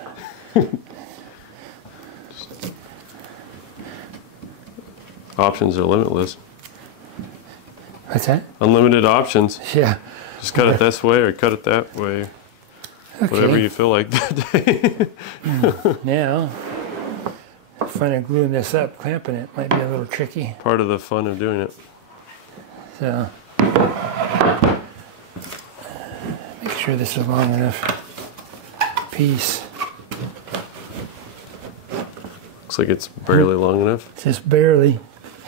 Options are limitless. What's that? Unlimited options. Yeah. Just cut it this way or cut it that way. Okay. Whatever you feel like that day. Now, fun of gluing this up, clamping it might be a little tricky. Part of the fun of doing it. So, make sure this is long enough piece. Looks like it's barely long enough. Just barely.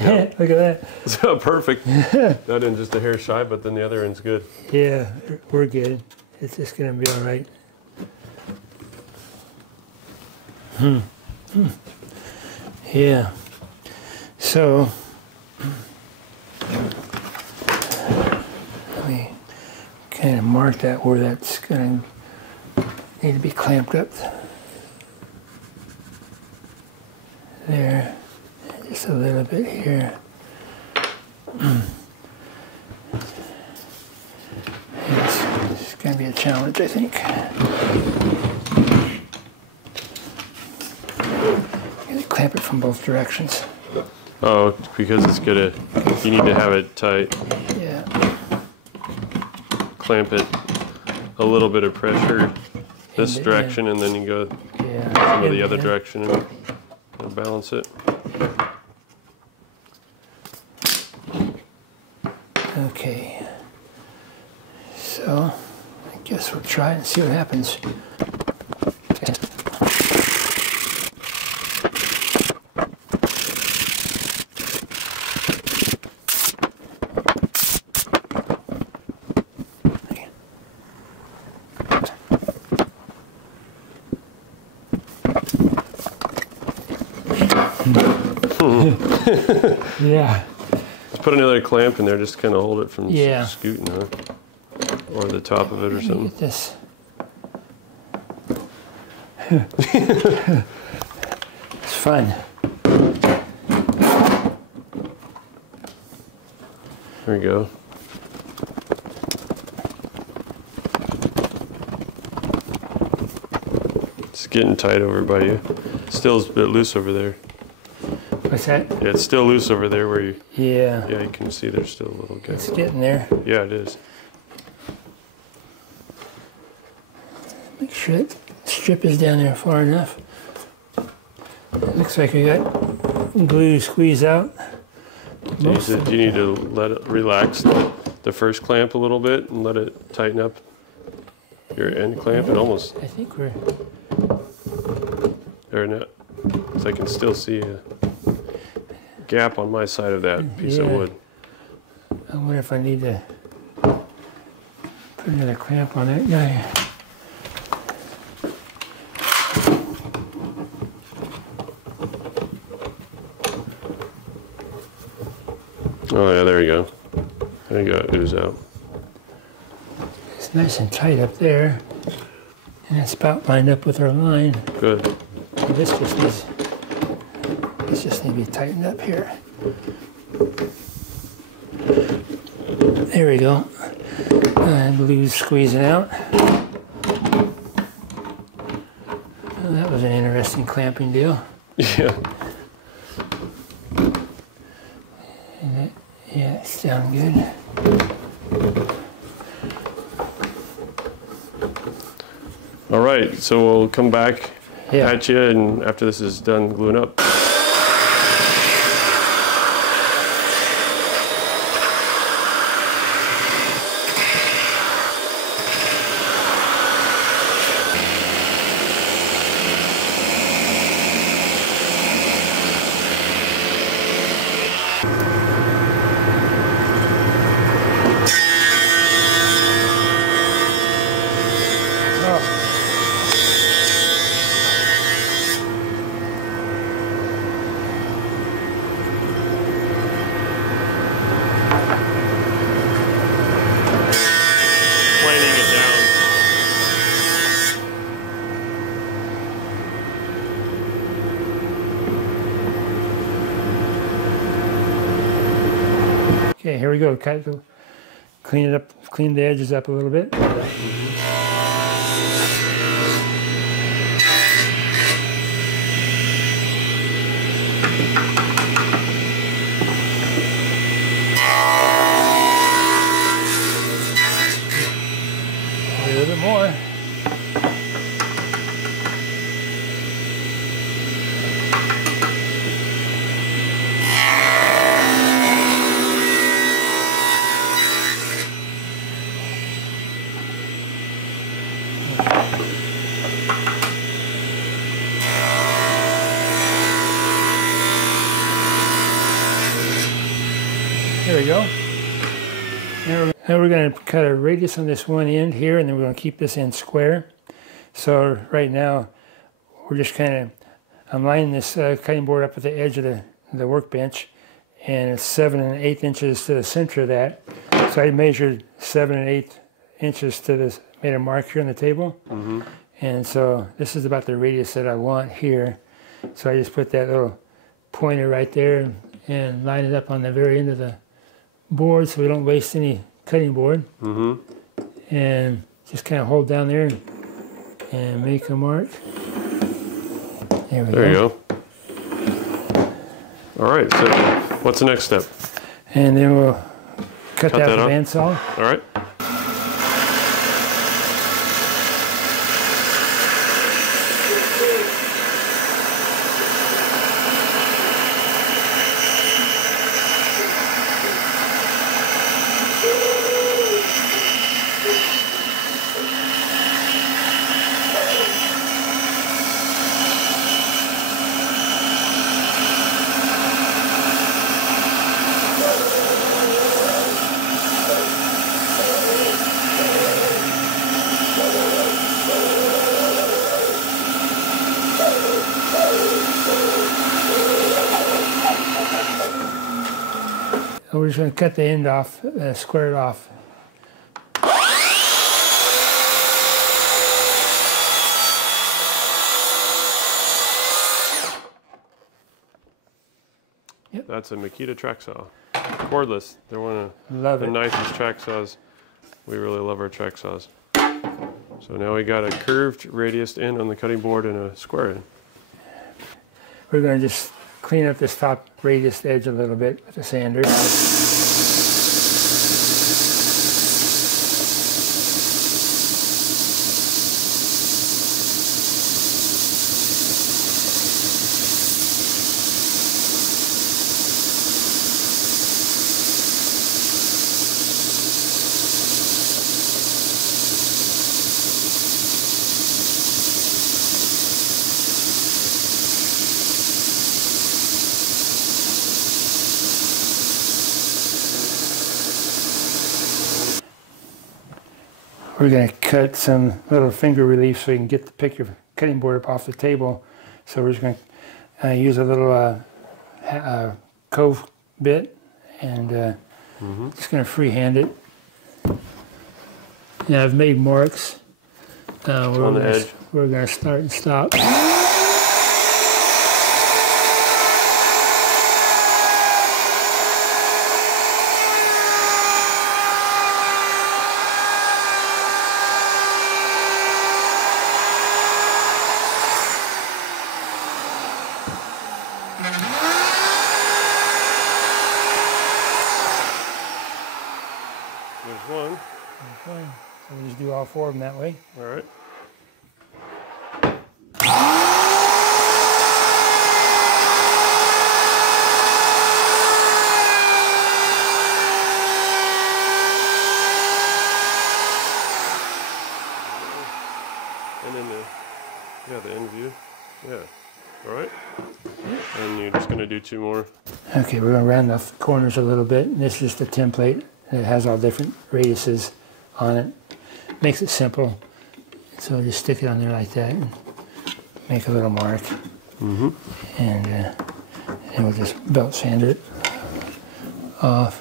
Yep. Look at that. So perfect. That end just a hair shy, but then the other end's good. Yeah, we're good. It's just going to be all right. Yeah. So, let me kind of mark that where that's going to need to be clamped up. There. Just a little bit here. It's going to be a challenge, I think. Clamp it from both directions. Oh, because it's gonna, you need to have it tight. Yeah. Clamp it a little bit of pressure this End it, direction, and then you go Yeah. some of the End other it. direction and balance it. Okay. So, I guess we'll try it and see what happens. Yeah. Just put another clamp in there, just kind of hold it from Yeah. scooting, huh? Or the top of it or Let me something. get this. It's fun. There you go. It's getting tight over by you. Still a bit loose over there. What's that? Yeah, it's still loose over there where you, Yeah. yeah, you can see there's still a little gap. It's getting there. Yeah, it is. Make sure that strip is down there far enough. Looks like we got glue squeeze out. Do you need to let it relax the first clamp a little bit and let it tighten up your end clamp? It almost, I think we're. or not, so I can still see a gap on my side of that piece of Yeah. wood. I wonder if I need to put another clamp on that guy. Oh yeah, there you go. There you go, ooze out. It's nice and tight up there. And it's about lined up with our line. Good. This just needs to be tightened up here. There we go. Blue's squeezing out. Oh, that was an interesting clamping deal. Yeah. Yeah, it's down good. All right, so we'll come back Yeah. at you, and after this is done gluing up. Planing it down. Okay, here we go. Clean it up, clean the edges up a little bit. A little bit more. There we go. Now we're going to cut a radius on this one end here, and then we're going to keep this end square. So right now, we're just I'm lining this cutting board up at the edge of the workbench, and it's 7 1/8 inches to the center of that. So I measured 7 1/8 inches to this, made a mark here on the table. And so this is about the radius that I want here. So I just put that little pointer right there and line it up on the very end of the board so we don't waste any cutting board. And just kind of hold down there and make a mark. There we go. There you go. All right, so what's the next step? And then we'll cut that with a off. bandsaw. All right. So we're just going to cut the end off, square it off. Yep. That's a Makita track saw. Cordless. They're one of Love the it. nicest track saws. We really love our track saws. So now we got a curved radius end on the cutting board and a square end. We're going to just clean up this top radius edge a little bit with the sander. we're going to cut some little finger relief so you can get the pick your cutting board up off the table. So we're just going to use a little cove bit and just going to freehand it. And I've made marks. On the edge. We're going to start and stop. There's one. Okay. So we'll just do all 4 of them that way. All right. And then the end view. Yeah. All right. And you're just going to do 2 more. Okay, we're going to round off the corners a little bit. This is the template. It has all different radiuses on it. Makes it simple. So just stick it on there like that and make a little mark. And we'll just belt sand it off.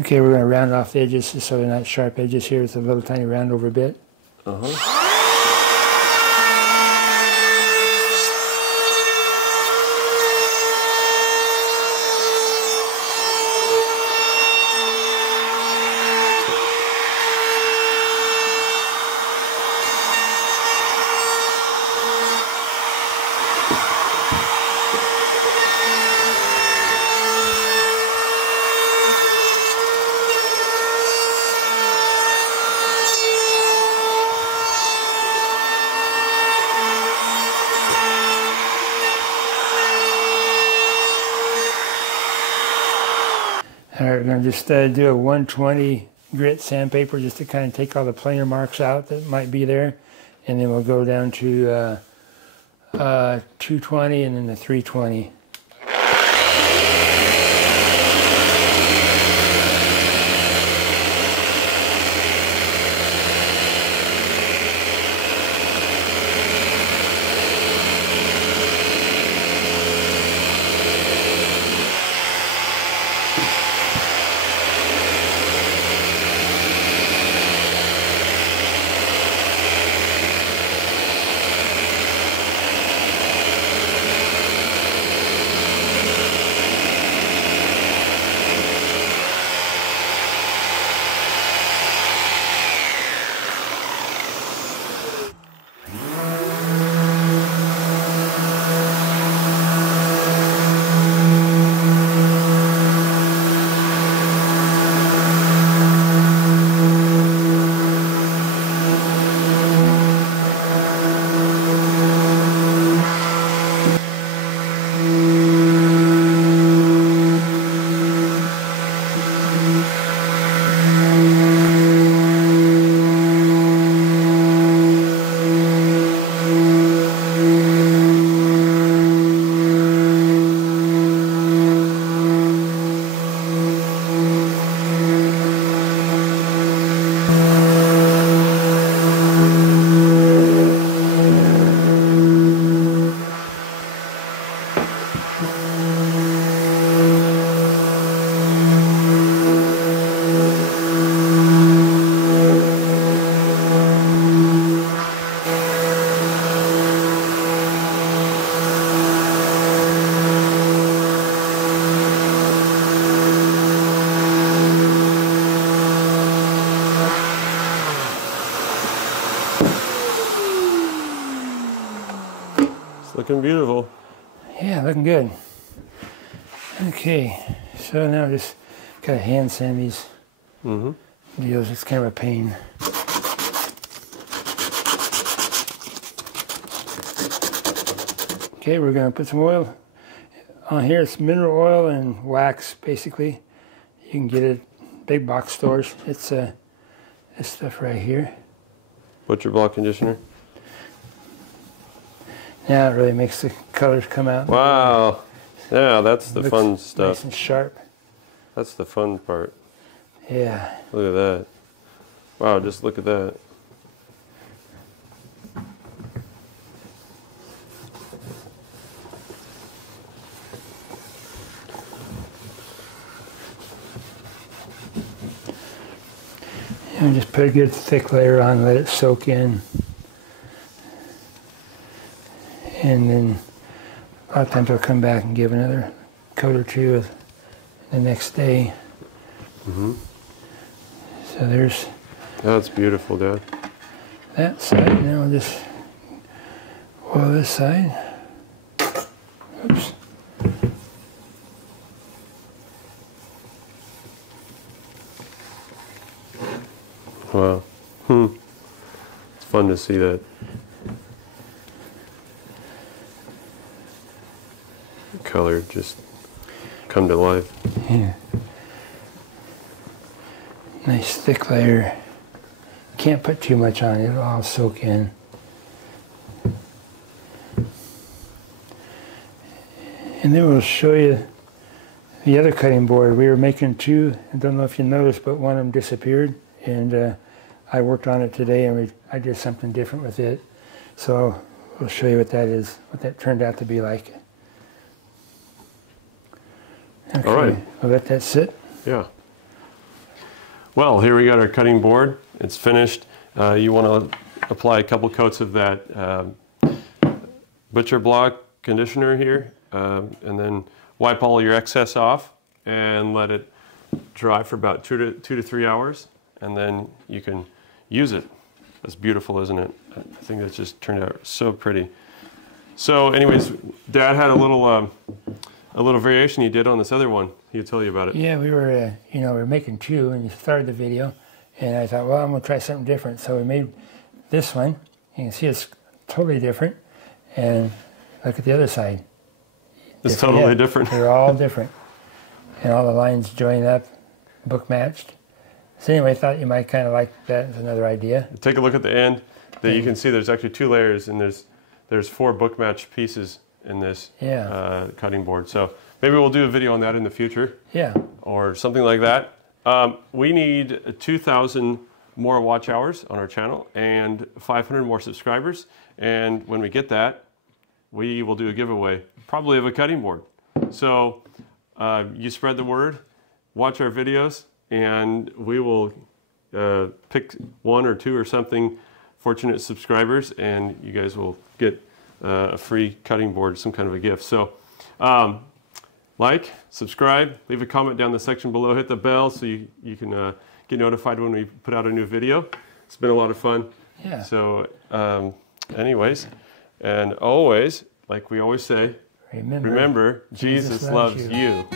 Okay, we're going to round off the edges so they're not sharp edges here with a little tiny round over bit. All right, we're going to just do a 120 grit sandpaper just to kind of take all the planer marks out that might be there. And then we'll go down to 220 and then the 320. looking beautiful. Yeah, looking good. Okay, so now just gotta hand sand these deals. It's kind of a pain. Okay, we're gonna put some oil on here. It's mineral oil and wax, basically. You can get it at big box stores. It's this stuff right here. Butcher block conditioner. Now it really makes the colors come out. Wow. Yeah, that's the fun stuff. Nice and sharp. That's the fun part. Yeah. Look at that. Wow, just look at that. And just put a good thick layer on, let it soak in. And then a lot of times I'll come back and give another coat or two the next day. So there's That's beautiful, Dad. that side. Now I'll just oil this side. Oops. Wow. It's fun to see that. Color just come to life. Yeah. Nice thick layer. Can't put too much on it, it'll all soak in. And then we'll show you the other cutting board. We were making two. I don't know if you noticed, but one of them disappeared. And I worked on it today, and I did something different with it. So we'll show you what that is, what that turned out to be like. Okay, all right. We'll let that sit. Yeah. Well, here we got our cutting board. It's finished. You want to apply a couple coats of that butcher block conditioner here, and then wipe all your excess off and let it dry for about 2 to 3 hours, and then you can use it. That's beautiful, isn't it? I think that just turned out so pretty. So anyways, Dad had a little variation he did on this other one. He'll tell you about it. Yeah, we were, we were making two, and you started the video, and I thought, well, I'm gonna try something different. So we made this one. You can see it's totally different, and look at the other side. It's totally different. They're all different, and all the lines join up, book matched. So anyway, I thought you might kind of like that as another idea. Take a look at the end. That you can see there's actually 2 layers, and there's 4 book matched pieces in this cutting board. So maybe we'll do a video on that in the future. Yeah. Or something like that. We need 2,000 more watch hours on our channel and 500 more subscribers. And when we get that, we will do a giveaway, probably of a cutting board. So you spread the word, watch our videos, and we will pick 1 or 2 or something fortunate subscribers, and you guys will get a free cutting board, some kind of a gift. So like, subscribe, leave a comment down the section below, hit the bell so you can get notified when we put out a new video. It's been a lot of fun. Yeah. So anyways, and always, like we always say, remember Jesus loves you.